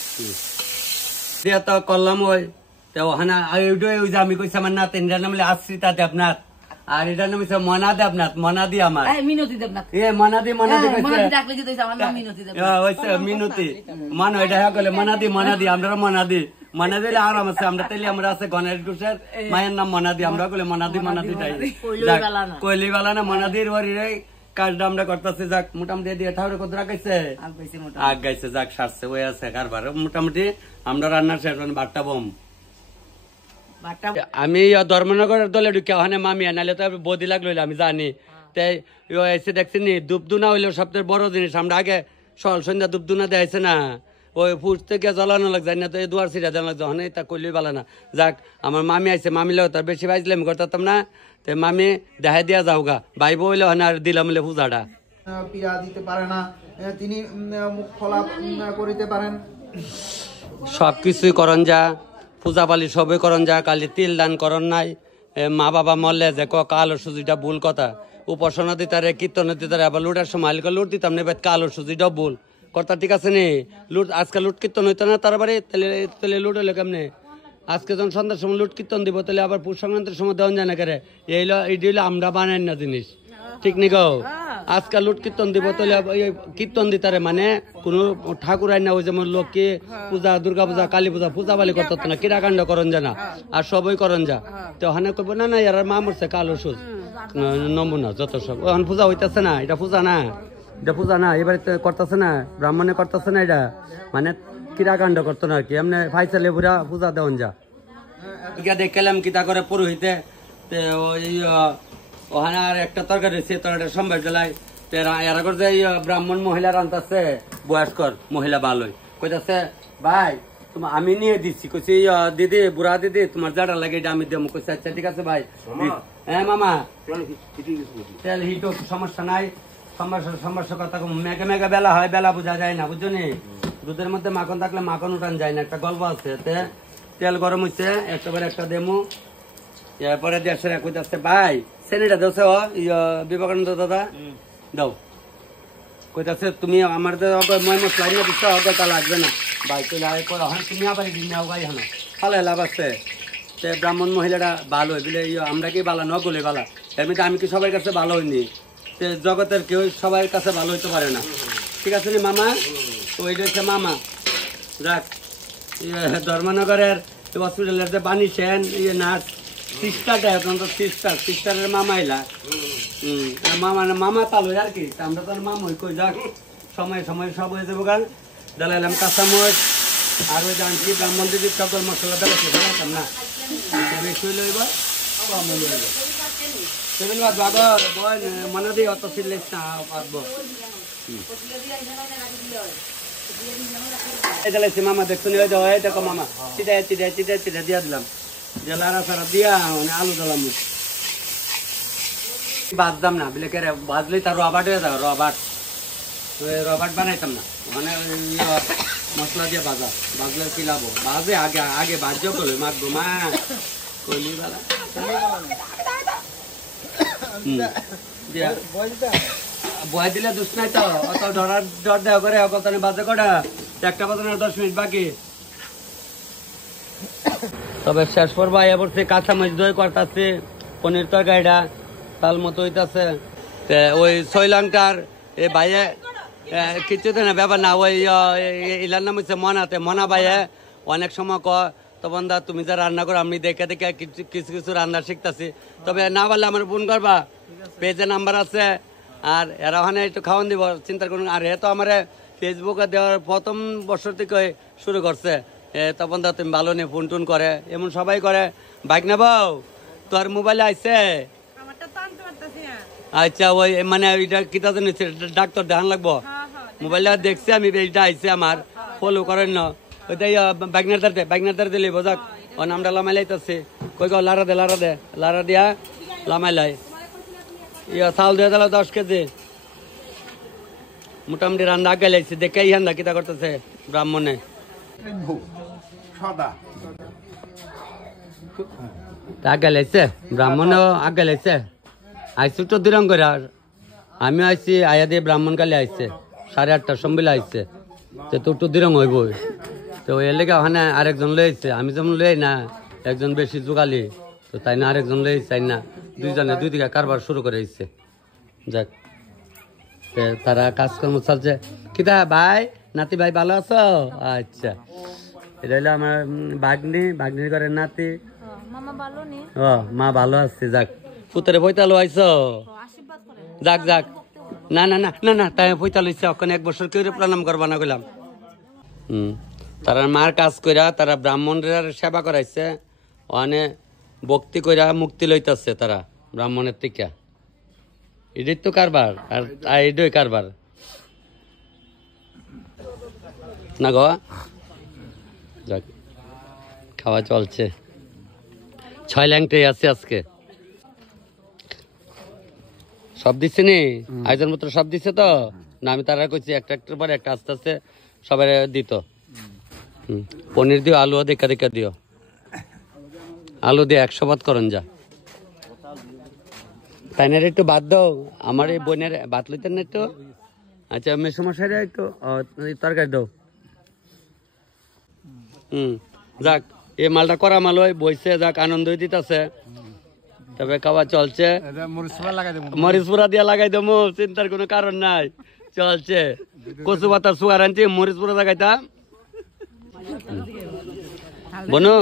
দিয়া তো করলাম ওই তো ওখানে ওই যে আমি কইছি আমার না তিনটা নামলে আশ্রিতা দেবনাথ আর এটা নাম হচ্ছে মনা দেবনাথ মনাদি আমার মিনতি দেবনাথ মনাদি মিনতি মান এটা হলে মনাদি আমরা মনাদি মনাদি আরাম আছে আমরা তাইলে আমরা আছে গণেশ ঘোষের মায়ের নাম মনাদি আমরা বলে মনাদি কইলি বালা না মনাদির বাড়ি কাজটা আমরা করতেছি যাক মোটামুটি দিয়ে ঠাকুরে কত রাখাইছে আগ গাইছে যাক সারছে ওই আছে কারবার মোটামুটি আমরা রান্নার শেষ বাট্টা বম আমি ধর্মনগরের দলে ঢুকে ওখানে মামি আনালে তো বদি লাগলো আমি জানি তাই এসে দেখছি নি দুপদুনা হইলো সবচেয়ে বড় জিনিস আমরা আগে সকাল সন্ধ্যা দুপদুনা দেয়াইছে না ওই ফুট থেকে জ্বালানো লাগ যায় না তো এই দুয়ার সিটা দেওয়া লাগছে ওখানে তা করলেই ভালো না যাক আমার মামি আইছে মামি লোক তার বেশি বাইজলে আমি করতাম না তো মামি দেখাই দিয়া যাও গা বাইব হইলে ওখানে আর দিলাম হইলে পূজাটা পীড়া দিতে পারে না তিনি মুখ ফলাপ করিতে পারেন সবকিছুই করন যা পূজা পালি সবই করন যা কালি তিল দান করন নাই মা বাবা মরলে যে কালো সুজিটা ভুল কথা উপাসনা দিতারে কীর্তন দিতারে আবার লুটার সময় লুট দিতাম না কালো সুজিটাও ভুল কথা ঠিক আছে নি লুট আজকে লুট কীর্তন হইতো না তারপরে তাহলে লুট হইলো কেমনে আজকে যখন সন্ধ্যার সময় লুট কীর্তন দিব তাহলে আবার পুষ সংক্রান্তির সময় দেওয়া যায় না কেরে এইটা হইলো আমরা বানাই না জিনিস ঠিক নি গো আজকাল লুট কীর্তন দিব তাহলে কীর্তন দিতারে মানে কোনো ঠাকুর আইনা ওই যেমন লক্ষ্মী পূজা দুর্গা পূজা কালী পূজা পূজা বালি করতো না কিরাকাণ্ড করন যা না আর সবই করন যা তো ওখানে করবো না না ইয়ার মা মরছে কালো সুজ নমুনা যত সব ওখানে পূজা হইতেছে না এটা পূজা না এটা পূজা না এবারে করতেছে না ব্রাহ্মণে করতেছে না এটা মানে কিরাকাণ্ড করতো না আর কি এমনি ফাইসালে পুরা পূজা দেওয়ান যা দেখলাম কিতা করে পুরোহিতে ওখানে আর একটা তরকারি সে তরকারি সম্ভার জ্বালাই এরা করে যে ব্রাহ্মণ মহিলা রান্তাছে বয়স্কর মহিলা ভালোই কইতাছে ভাই তোমার আমি নিয়ে দিচ্ছি কইছি দিদি বুড়া দিদি তোমার যাটা লাগে এটা আমি দেবো কইছে আচ্ছা ঠিক আছে ভাই হ্যাঁ মামা তেল হিটো সমস্যা নাই সমস্যা কথা মেঘে মেঘে বেলা হয় বেলা বোঝা যায় না বুঝছো নি দুধের মধ্যে মাখন থাকলে মাখন উঠান যায় না একটা গল্প আছে তেল গরম হচ্ছে একটাবার একটা দেমু এরপরে দেশের কইতাছে ভাই সেনিটা দেওছে বিবেকানন্দ দাদা দাও কইতাছে তুমি আমার মই মশলা নিয়ে দিচ্ছ তা লাগবে না ভাই চলে তুমি আবার দিন গাই হানো ভালো লাভ আছে সে ব্রাহ্মণ মহিলাটা ভালো বলে আমরা কি ভালো নগলে ভালো এমনিতে আমি কি সবার কাছে ভালো হইনি সে জগতের কেউ সবার কাছে ভালো হইতে পারে না ঠিক আছে নি মামা ওইটা হচ্ছে মামা যাক ধর্মনগরের হসপিটালের যে বাণী সেন নার্স সিস্টারটা এখন তো সিস্টারের মামা এলা মামা তালো আর কি আমরা তো মামা কই যাক সময় সময় সব হয়ে যাবো গান জ্বালাইলাম কাঁচামরিচ আর ওই জানছি ব্রাহ্মণ দিদির সকল মশলা দেওয়া না বেশি লইব টেবিল বাদ বাগর মনে দিয়ে অত সিলেস না পারবো জ্বালাইছি মামা দেখছো নি দেখো মামা চিটাই দিয়া দিলাম লারা সারা দিয়া আলু দিলাম বাজতাম না বলে কে বাজলেই তার রবার্ট হয়ে যাবে রবার্ট বানাইতাম না মানে মশলা দিয়ে বাজলে কি লাভ বাজে আগে বাজ্য করলো মাখবো মা কলিবালা বয় দিলে দুষ নাই তো অত ডর দেওয়া করে কত বাজে কটা 1টা বাজে 10 মিনিট বাকি তবে শেষ পর্ব আয়া পড়ছে কাঁচামরিচ দই করতেছে পনির তরকারিটা তাল মতো হইতাছে ওই শ্রীলঙ্কার এই ভাইয়ে কিছুতে না ব্যাপার না ওই ইলার নাম হচ্ছে মনা ভাইয়ে অনেক সময় তখন দা তুমি যা রান্না করো আমি দেখে দেখে কিছু কিছু রান্না শিখতেছি তবে না পারলে আমার ফোন করবা পেজে নাম্বার আছে আর এরা ওখানে একটু খাওয়ান দিব চিন্তা করুন আর এ তো আমার ফেসবুকে দেওয়ার প্রথম বছর থেকে শুরু করছে তখন দা তুমি ভালো নিয়ে ফোন টোন করে এমন সবাই করে বাইক নেবাও তোর মোবাইলে আইছে আচ্ছা ওই মানে ওইটা কিতা জানিস ডাক্তার ধ্যান লাগবো মোবাইলে দেখছি আমি এইটা আইছে আমার ফলো করেন না ওইটাই বাইকনার দাঁড় দিলে বোঝাক ও নামটা লামাই লাইতেছি কই গো লারা দে লারা দিয়া লামাই লাই চাউল দিয়ে দিল 10 কেজি মোটামুটি রান্না আগে লাইছে দেখে ইহান্দা কিতা করতেছে ব্রাহ্মণে সদা আগে লাইছে ব্রাহ্মণও আগে লাইছে আইসি 14 রং করে আর আমি আইসি আয়া দিয়ে ব্রাহ্মণ কালে আইছে 8:30 সম্বিলে আইছে তো 14 রং হইব তো এর লেগে ওখানে আরেকজন লইছে আমি যেমন লই না একজন বেশি জোগালি তো তাই না আরেকজন লই চাই না দুইজনে দুই দিকে কারবার শুরু করে দিচ্ছে যাক তারা কাজকর্ম চলছে কিতা ভাই নাতি ভাই ভালো আছো আচ্ছা এটা হলো আমার ভাগ্নির ঘরের নাতি ও মা ভালো আছে যাক পুতরে পয়তালো আইছো যাক যাক না না না না না তাই পয়তালো ইচ্ছে ওখানে 1 বছর কেউ প্রণাম করবা না গেলাম তারা মার কাজ কইরা তারা ব্রাহ্মণের সেবা করাইছে ওখানে ভক্তি কইরা মুক্তি লইতাছে তারা ব্রাহ্মণের থেকে এটাই তো কারবার আর এটাই কারবার না গো যাক খাওয়া চলছে 6 ল্যাংটাই আছে আজকে সব দিচ্ছে নি আয়োজন পত্র সব দিচ্ছে তো না আমি তারা কইছি একটা পরে একটা আস্তে আস্তে সবাই দিত পনির দিও আলুও দেখা দিও আলু দিয়ে 100 ভাত করেন যা তাই না একটু ভাত দাও আমার এই বোনের ভাত লইতেন না একটু আচ্ছা মেসমশাই একটু তরকারি দাও যাক এই মালটা করা মাল ওই বইছে যাক আনন্দ দিতেছে তবে খাওয়া চলছে মরিচ পুরা দিয়া লাগাই দেবো চিন্তার কোনো কারণ নাই চলছে কচু পাতার সুগার আনছি মরিচ পুরা লাগাইতাম বনু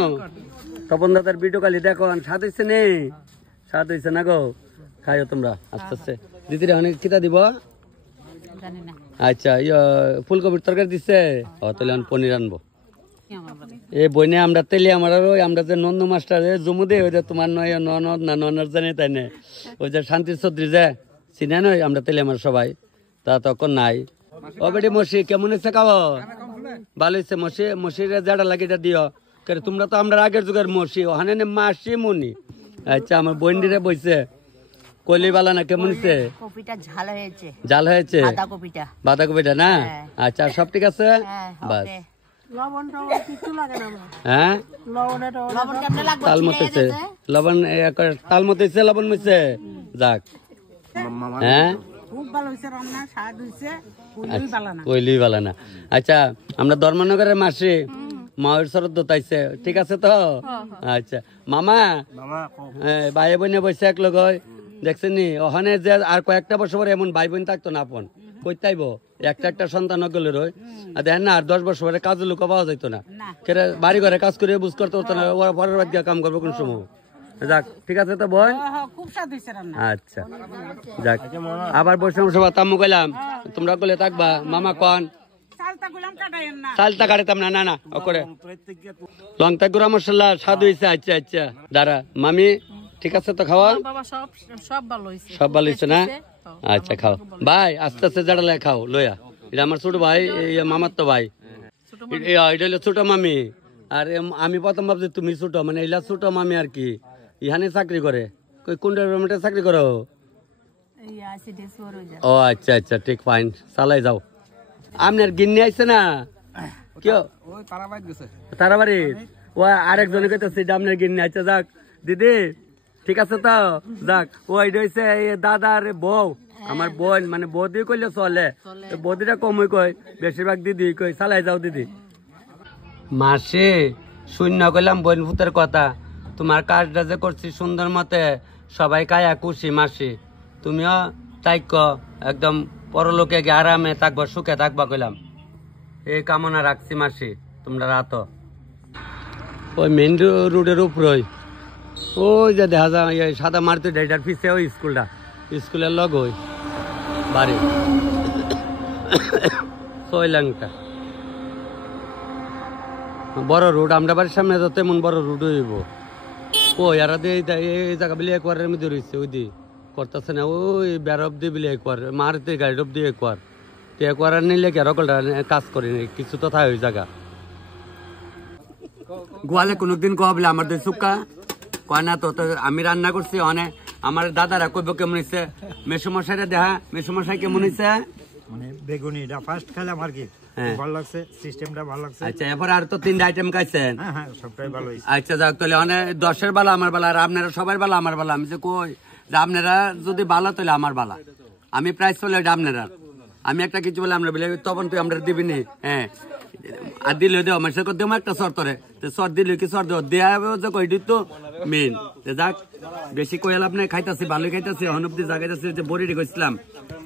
তপন দাদার ভিডিও কালি দেখো স্বাদ হয়েছে নেই স্বাদ হয়েছে না গো খাইও তোমরা আস্তে আস্তে দিদিরা অনেক কিতা দিব আচ্ছা ফুলকপির তরকারি দিচ্ছে তাহলে পনির আনবো এই বইনে আমরা তেলে আমরা যে নন্দ মাস্টার জমু দে ওই যে তোমার নয় ননদ না ননদ জানে তাই না ওই যে শান্তির চৌধুরী যে চিনে নয় আমরা তেলে আমার সবাই তা তখন নাই ও বেটি মসি কেমন হয়েছে খাওয়া ভালো হয়েছে মসির জাডা লাগিটা দিও তোমরা তো আমরা আগের যুগের মসি ওখানে মাসি মনি আচ্ছা আমার বন্ডিরে বইছে কলিবালা না কেমন হয়েছে ঝাল হয়েছে বাঁধাকপিটা না আচ্ছা সব ঠিক আছে বাস হ্যাঁ তাল মতেছে লবণ তাল মতেছে লবণ মিশে যাক হ্যাঁ কইলি বালা না আচ্ছা আমরা ধর্মনগরের মাসি মায়ের শরৎ দোতাইছে ঠিক আছে তো আচ্ছা মামা ভাই বোনে বসে এক লোক দেখছেন নি ওখানে যে আর কয়েকটা বছর পরে এমন ভাই বোন থাকতো না আপন কইতাইব একটা সন্তান গেলে রই দেখেন না আর 10 বছর পরে কাজের লোক পাওয়া যাইতো না কেন বাড়ি ঘরে কাজ করে বুঝ করতে হতো না ওরা পরের বাদ কাম করবো কোন সময় যাক ঠিক আছে তো বোন আচ্ছা যাক আবার বসে সবাই তাম্মু কইলাম তোমরা কইলে থাকবা মামা কন চালটা কাটাতাম না না না ও করে লঙ্কা গুঁড়া মশলা স্বাদ হয়েছে আচ্ছা আচ্ছা দাঁড়া মামি ঠিক আছে তো খাওয়া সব ভালো হয়েছে না আচ্ছা খাও ভাই আস্তে আস্তে জাড়ালে খাও লইয়া এটা আমার ছোট ভাই মামার তো ভাই এটা হলো ছোট মামি আর আমি প্রথম ভাবছি তুমি ছোট মানে এলা ছোট মামি আর কি ইহানে চাকরি করে কোন ডিপার্টমেন্টে চাকরি করো ও আচ্ছা আচ্ছা ঠিক ফাইন চালাই যাও আপনার গিন্নি আইছে না কেউ তারাবাড়ি ও আরেকজনে কইতেছে আপনার গিন্নি আচ্ছা যাক দিদি ঠিক আছে তো যাক ওই রয়েছে দাদার বউ আমার বোন মানে বৌদি কইলে চলে বৌদিটা কমই কই বেশিরভাগ দিদি কই চালাই যাও দিদি মাসি শূন্য কইলাম বোন ভূতের কথা তোমার কাজটা যে করছি সুন্দর মতে সবাই কায়া খুশি মাসি তুমিও তাইক একদম পরলোকে গিয়ে আরামে থাকবো সুখে থাকবা কইলাম এই কামনা রাখছি মাসি তোমরা রাত ওই মেন রোডের উপরই ওই যে দেখা যায় সাদা মারুতি গাড়িটার পিছে ওই স্কুলের লগ ওই বাড়ি সৈলাংটা বড় রোড আমরা বাড়ির সামনে তো তেমন বড় রোড হইব ওই আর এই জায়গা বিলি একবারের মধ্যে রয়েছে ওই দি করতেছে না ওই বেরব দিয়ে বিলি একবার মারুতি গাড়ি ডব দিয়ে একবার একবার নিলে কি রকলটা কাজ করিনি কিছু তো থাকে ওই জায়গা গোয়ালে কোনদিন কবলে আমার দুই সুক্কা কয় না তো আমি রান্না করছি অনেক আমার দাদারা কইব কেমন হয়েছে মেসুমশাইরা দেখা মেসুমশাই কেমন হয়েছে মানে বেগুনিটা ফার্স্ট খেলাম আর কি ভালো লাগছে সিস্টেমটা ভালো লাগছে আচ্ছা এরপর আর তো 3টা আইটেম খাইছেন হ্যাঁ সবটাই ভালো হয়েছে আচ্ছা যাক তাহলে অনেক 10-এর বেলা আমার বেলা আর আপনারা সবার বেলা আমার বেলা আমি যে কই যে আপনারা যদি ভালো তাহলে আমার বেলা আমি প্রাইস বলে এটা আপনারা আমি একটা কিছু বলে আমরা বলে তখন তুই আমরা দিবিনি হ্যাঁ আর দিলে দেও আমার সাথে দেবো একটা শর্ত রে তো শর্ত দিলে কি শর্ত দেওয়া যে কইটি তো মেন যাক বেশি কই লাভ নাই খাইতাছি ভালোই খাইতাছি হনুবদি জাগাইতাছি যে বড়িটি কইছিলাম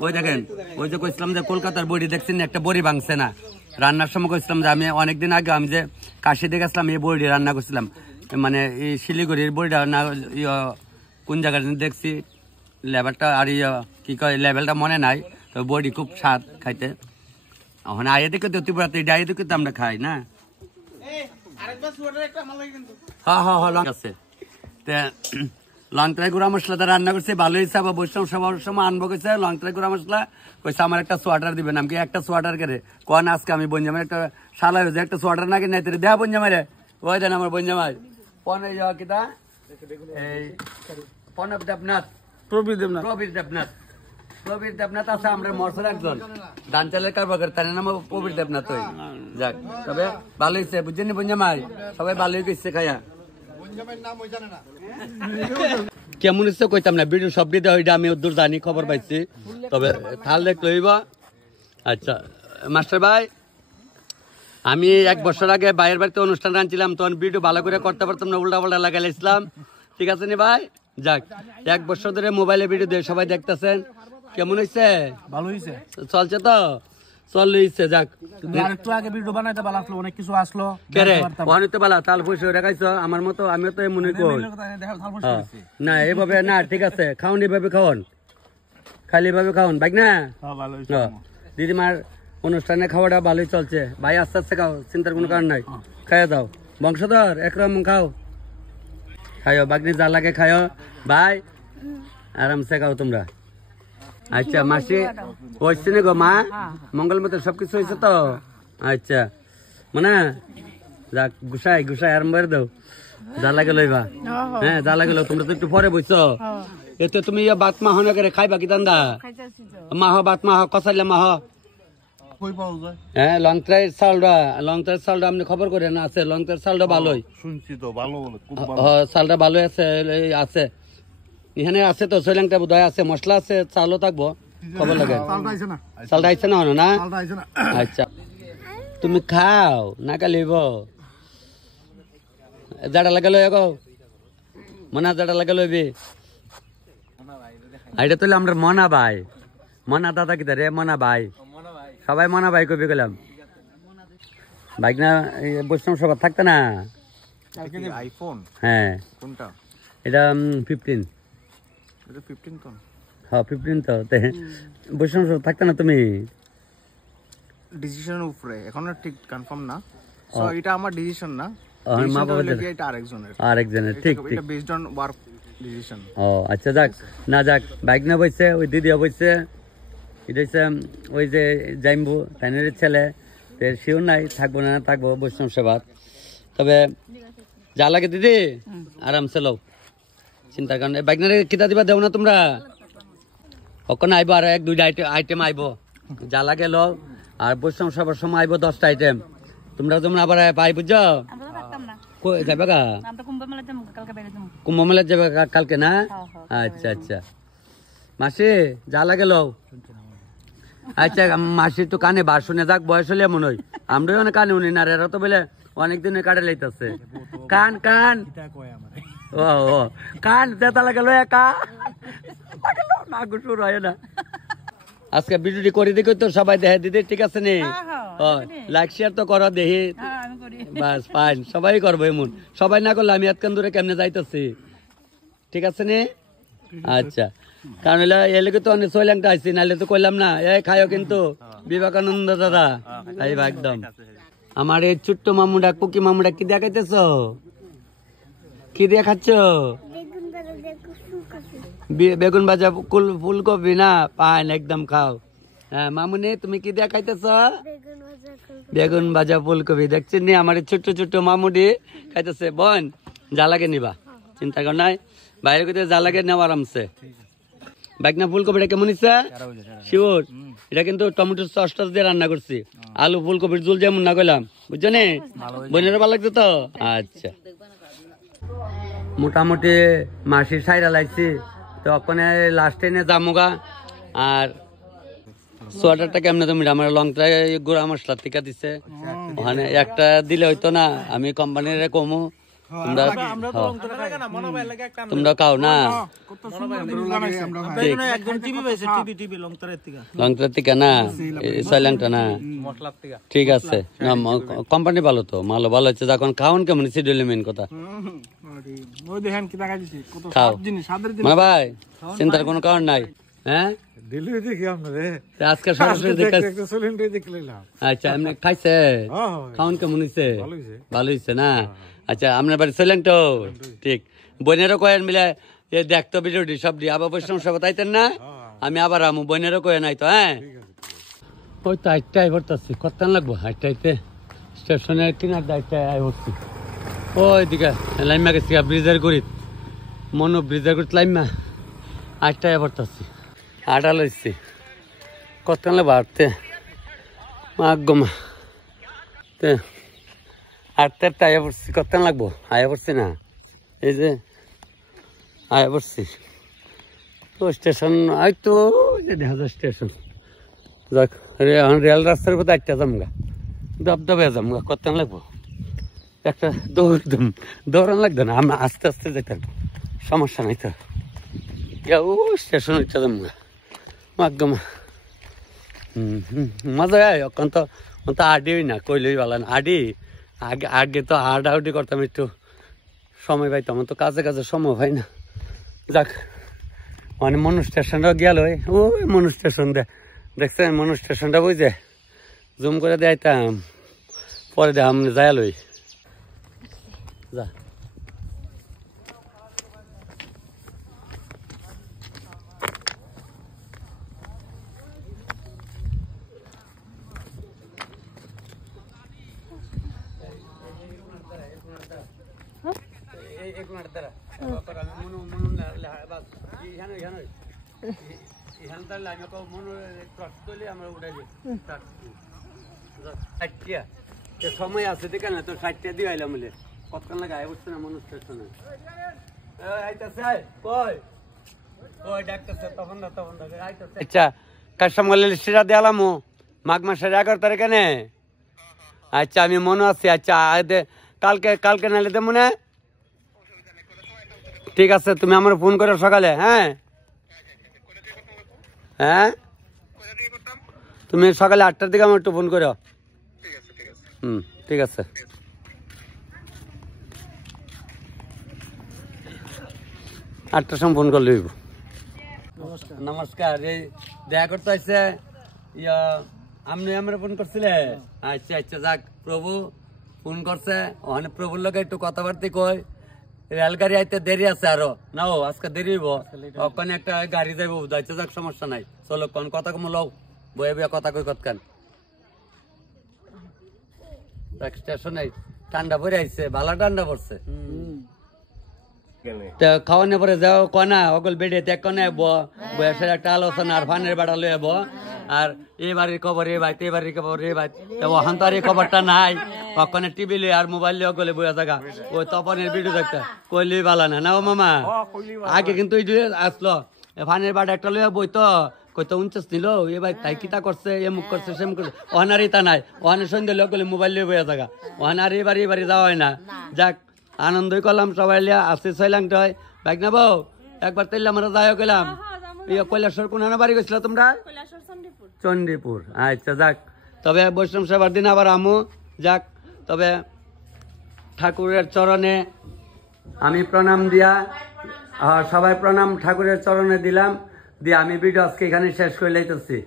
ওই দেখেন ওই যে কইছিলাম যে কলকাতার বড়ি দেখছেন একটা বড়ি ভাঙছে না রান্নার সময় কইছিলাম যে আমি অনেকদিন আগে আমি যে কাশিতে গেছিলাম এই বড়ি রান্না করছিলাম মানে এই শিলিগুড়ির বড়িটা না কোন জায়গায় দেখছি লেভেলটা আর কি কয় লেভেলটা মনে নাই তো বড়ি খুব স্বাদ খাইতে এখন আয়ে দেখে তো ত্রিপুরাতে ডাইয়ে দেখে তো আমরা খাই না হ্যাঁ হ্যাঁ হ্যাঁ লং আছে লংতরাই গুঁড়া মশলাটা রান্না করছে ভালো হিসাব বৈষ্ণব সবার সময় আনবো কইছে লংতরাই গুঁড়া মশলা কইছে আমার একটা সোয়াটার দিবেন আমি একটা সোয়াটার করে কোন আজকে আমি বঞ্জামের একটা শালা হয়েছে একটা সোয়াটার না কিনে দেয়া বঞ্জামারে ওই দেন আমার বঞ্জামাই পনে যাওয়া কিতা এই পনব দেবনাথ প্রবীর দেবনাথ আছে আমরা মরসের একজন ধান চালের কারবার করে তার নাম প্রবীর দেবনাথ ওই যাক তবে ভালো হয়েছে বুঝছেন বঞ্জামাই সবাই ভালোই গেছে খাইয়া কেমন ইচ্ছে কইতাম না ভিডিও সব দিয়ে ওইটা আমি দূর জানি খবর পাইছি তবে থাল দেখ লইব আচ্ছা মাস্টার ভাই আমি 1 বছর আগে বাইরের বাড়িতে অনুষ্ঠান আনছিলাম তখন ভিডিও ভালো করে করতে পারতাম না উল্টা পাল্টা লাগাইছিলাম ঠিক আছে নি ভাই যাক 1 বছর ধরে মোবাইলে ভিডিও দিয়ে সবাই দেখতেছেন কেমন হয়েছে ভালো হয়েছে চলছে তো চলছে যাক একটু আগে ভিডিও বানাইতে ভালো আসলো অনেক কিছু আসলো কেরে অনেক ভালো তাল পয়সা রেখাইছ আমার মতো আমিও তো মনে করি না এইভাবে না ঠিক আছে খাওন এইভাবে খাওন খালি ভাবে খাওন বাইক না দিদিমার অনুষ্ঠানে খাওয়াটা ভালোই চলছে ভাই আস্তে আস্তে খাও চিন্তার কোনো কারণ নাই খাইয়া দাও বংশধর একরকম খাও খাইও বাগনি যা লাগে খাইও ভাই আরামসে খাও তোমরা আচ্ছা মাসি হয়েছে না গো মা মঙ্গল মতো সবকিছু হয়েছে তো আচ্ছা মানে যাক গুসাই আরম্ভ করে দাও যা লাগে লইবা হ্যাঁ যা লাগে তোমরা তো একটু পরে বইছো এতে তুমি বাত মাহ না করে খাইবা কি দান্দা মাহ বাত মাহ কষাইলে মাহ হ্যাঁ লংট্রাইয়ের চালটা আপনি খবর করেন আছে লংট্রাইয়ের চালটা ভালোই শুনছি তো ভালো চালটা ভালোই আছে আছে এখানে আছে তো শ্রীলঙ্কা বোধহয় আছে মশলা আছে চালও থাকবো খবর লাগে চালটা আইছে না না আচ্ছা তুমি খাও না কালিব জাড়া লাগে লই গো মনা জাড়া লাগে লইবি এটা তো আমরা মনা ভাই মনা দাদা কি রে মনা ভাই সবাই মনা ভাই কবি গেলাম বাইক না বৈষ্ণব সভা থাকতে না আইফোন হ্যাঁ কোনটা এটা 15 এটা 15 তো হ্যাঁ 15 তো বৈষ্ণব সভা থাকতে না তুমি ডিসিশনের উপরে এখনো ঠিক কনফার্ম না সো এটা আমার ডিসিশন না মা বাবা এটা আরেকজনের ঠিক ঠিক এটা বেসড অন ওয়ার্ক ডিসিশন ও আচ্ছা যাক না যাক বাইক না বইছে ওই দিদি বইছে এটা হচ্ছে ওই যে জাইম্বু তাইনের ছেলে শিওর নাই থাকবো না থাকবো বৈষ্ণব সেবা তবে যা লাগে দিদি আরামসে লো চিন্তার কারণে বাইক না কিতা দিবা দেও না তোমরা কখন আইবো আর 1-2টা আইটেম আইবো যা লাগে লো আর বৈষ্ণব সবার সময় আইবো 10টা আইটেম তোমরা যেমন আবার পাই বুঝছো কই যাবে গা আমরা কুম্ভ মেলা যাবো কালকে বেরিয়ে যাবো কুম্ভ মেলা যাবে কালকে না আচ্ছা আচ্ছা মাসি যা লাগে লও আচ্ছা মাসি তো কানে বার শুনে যাক বয়স হলে মনে হয় আমরাও অনেক কানে উনি না এরা তো বলে অনেকদিন কাটে লাইতেছে কান কান ও ও কান যেটা লাগে লো একা না শুরু হয় না আজকে ভিডিওটি করে দেখো তো সবাই দেখে দিদি ঠিক আছে নি লাইক শেয়ার তো করো দেখি বাস ফাইন সবাই করবো এমন সবাই না করলে আমি এতক্ষণ ধরে কেমনে যাইতেছি ঠিক আছে নি আচ্ছা কারণ এলাকে তো অনেক সৈলাংটা আইসি নাহলে তো কইলাম না এই খায়ও কিন্তু বিবেকানন্দ দাদা খাইবা একদম আমার এই ছোট্ট মামুডা কুকি মামুডা কি দেখাইতেছ কি দিয়ে খাচ্ছ বেগুন ভাজা ফুলকপি না পান একদম খাও হ্যাঁ মামুনি তুমি কি দিয়ে খাইতেছ বেগুন ভাজা ফুলকপি দেখছেন নি আমার ছোট্ট ছোট্ট মামুডি খাইতেছে বোন যা লাগে নিবা চিন্তা কর নাই বাইরে কোথায় যা লাগে নেওয়া আরামসে বাইক না ফুলকপিটা কেমন ইচ্ছা শিওর এটা কিন্তু টমেটো সস টস দিয়ে রান্না করছি আলু ফুলকপির ঝোল যেমন না করলাম বুঝছো নি বোনের ভালো লাগছে তো আচ্ছা মোটামুটি মাসির সাইরা লাগছি তো ওখানে লাস্টে নিয়ে যামুগা আর সোয়াটারটা কেমনে তুমি আমার লংটা গুঁড়া মশলা টিকা দিছে ওখানে একটা দিলে হইতো না আমি কোম্পানির কমু তোমরা খাও না লংটার টিকা না সয়লাংটা না ঠিক আছে না কোম্পানি ভালো তো মালো ভালো হচ্ছে যখন খাওন কেমন শিডিউল মেন কথা খাও মানে ভাই চিন্তার কোনো কারণ নাই হ্যাঁ আজকে আচ্ছা এমনি খাইছে খাওন কেমন হয়েছে ভালো হয়েছে না আচ্ছা আপনার বাড়ি চলেন তো ঠিক বোনেরও কয়েন মিলে দেখতো ভিডিওটি সব দিয়ে আবার বৈষ্ণব সব তাইতেন না আমি আবার আমু বোনেরও কয়ে নাই তো হ্যাঁ ওই তো আইটাই ভরতাছি কতক্ষণ লাগবো আইটাইতে স্টেশনের কিনার আইটাই আই ভরছি ওই দিকে লাইমা গেছি ব্রিজের গড়িত মনো ব্রিজের গড়িত লাইমা আইটাই ভরতাছি আটা লইছি কতক্ষণ লাগবো আটতে মাগমা তে আটটা আয়া পড়ছি কতক্ষণ লাগবো আয়া পড়ছি না এই যে আয়া পড়ছি তো স্টেশন আই তো দেখা যায় স্টেশন যাক রেল রাস্তার উপর আটটা যামগা দবদবে যামগা কতক্ষণ লাগবো একটা দৌড়ান লাগতো না আমি আস্তে আস্তে যেতাম সমস্যা নাই তো ও স্টেশন উঠতে যামগা মাগমা মজা আয় এখন তো আডি না কইলেই ভালো না আডি আগে আগে তো আডাউডি করতাম একটু সময় পাইতাম তো কাজে কাজে সময় হয় না যাক মানে মনু স্টেশনটাও গেল ওই মনু স্টেশন দেখছেন মনু স্টেশনটা বুঝে জুম করে দেখাইতাম পরে দেখ আমি যাই লই যা সময় আছে দেখে না তো 60টা দিয়ে আইলাম বলে কতক্ষণ লাগে আয় বসছে না মানুষ স্টেশনে আচ্ছা কাস্টমার লিস্টটা দিলাম মাঘ মাসের 11 তারিখে নে আচ্ছা আমি মনে আছি আচ্ছা কালকে নাইলে দেবো না ঠিক আছে তুমি আমার ফোন করো সকালে হ্যাঁ হ্যাঁ তুমি সকালে 8টার দিকে আমার একটু ফোন করো ঠিক আছে 8টার সময় ফোন করলে নমস্কার এই দেখা করতে আসছে আপনি আমরা ফোন করছিলে আচ্ছা আচ্ছা যাক প্রভু ফোন করছে ওখানে প্রভুর লোক একটু কথাবার্তা কই রেলগাড়ি আইতে দেরি আছে আরো না আজকে দেরি হইব ওখানে একটা গাড়ি যাইব যাইতে যাক সমস্যা নাই চলো কোন কথা কম লও বয়ে বয়ে কথা কই কতক্ষণ স্টেশনে ঠান্ডা পরে আইছে ভালো ঠান্ডা পড়ছে খাওয়ানোর পরে যাও কনা অকল বেডে ত্যাগ কনে বয়সের একটা আলোচনা আর ফানের বাড়া লয়ে আর এই বাড়ির খবর এ ভাই এই বাড়ির খবর এ ভাই ওখান তো আর এই খবরটা নাই ওখানে টিভি লিয়ে আর মোবাইল লিয়ে গলে বইয়া থাকা ওই তপনের ভিডিও দেখতে কইলি বালা না না ও মামা আগে কিন্তু এই যে আসলো ফানের বাড়ি একটা লইয়া বই তো কইতো 49 নিল এ ভাই তাই কিতা করছে এ মুখ করছে সে মুখ করছে ওহানার ইতা নাই ওহানে সন্ধ্যে লোক গলে মোবাইল লিয়ে বইয়া থাকা ওহানার এই বাড়ি যাওয়া হয় না যাক আনন্দই করলাম সবাই লিয়া আসতে ছয়লাংটা হয় বাইক না বউ একবার তাইলে আমরা যাইও গেলাম ইয়ে কৈলাসর কোন বাড়ি গেছিল তোমরা চণ্ডীপুর আচ্ছা যাক তবে বৈষ্ণব সেবার দিন আবার আমু যাক তবে ঠাকুরের চরণে আমি প্রণাম দিয়া সবাই প্রণাম ঠাকুরের চরণে দিলাম দিয়ে আমি ভিডিও আজকে এখানে শেষ করে লাইতেছি।